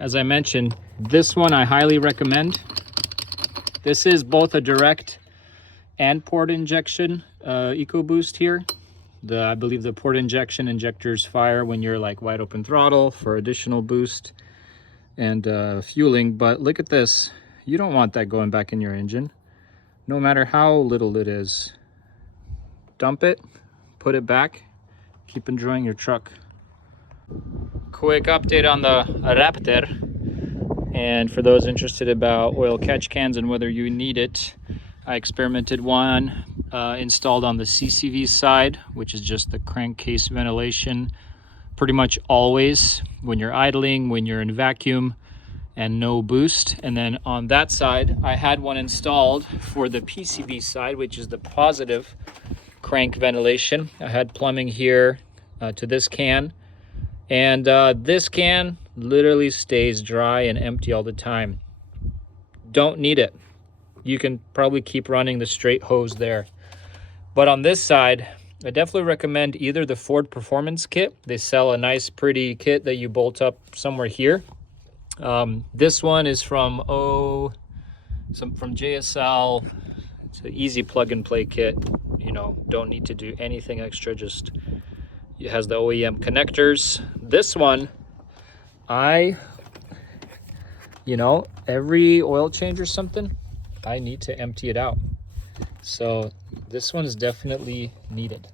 as I mentioned, this one I highly recommend. This is both a direct and port injection Ecoboost here. I believe the port injectors fire when you're like wide open throttle for additional boost and fueling. But look at this. You don't want that going back in your engine, no matter how little it is. Dump it, put it back, keep enjoying your truck. Quick update on the Raptor. And for those interested about oil catch cans and whether you need it, I experimented one installed on the CCV side, which is just the crankcase ventilation, pretty much always when you're idling, when you're in vacuum, and no boost. And then on that side, I had one installed for the PCV side, which is the positive crank ventilation. I had plumbing here to this can, and this can literally stays dry and empty all the time. Don't need it. You can probably keep running the straight hose there. But on this side, I definitely recommend either the Ford Performance Kit. They sell a nice pretty kit that you bolt up somewhere here. This one is from JSL. It's an easy plug and play kit. You know, don't need to do anything extra, just it has the OEM connectors. This one, every oil change or something, I need to empty it out. So this one is definitely needed.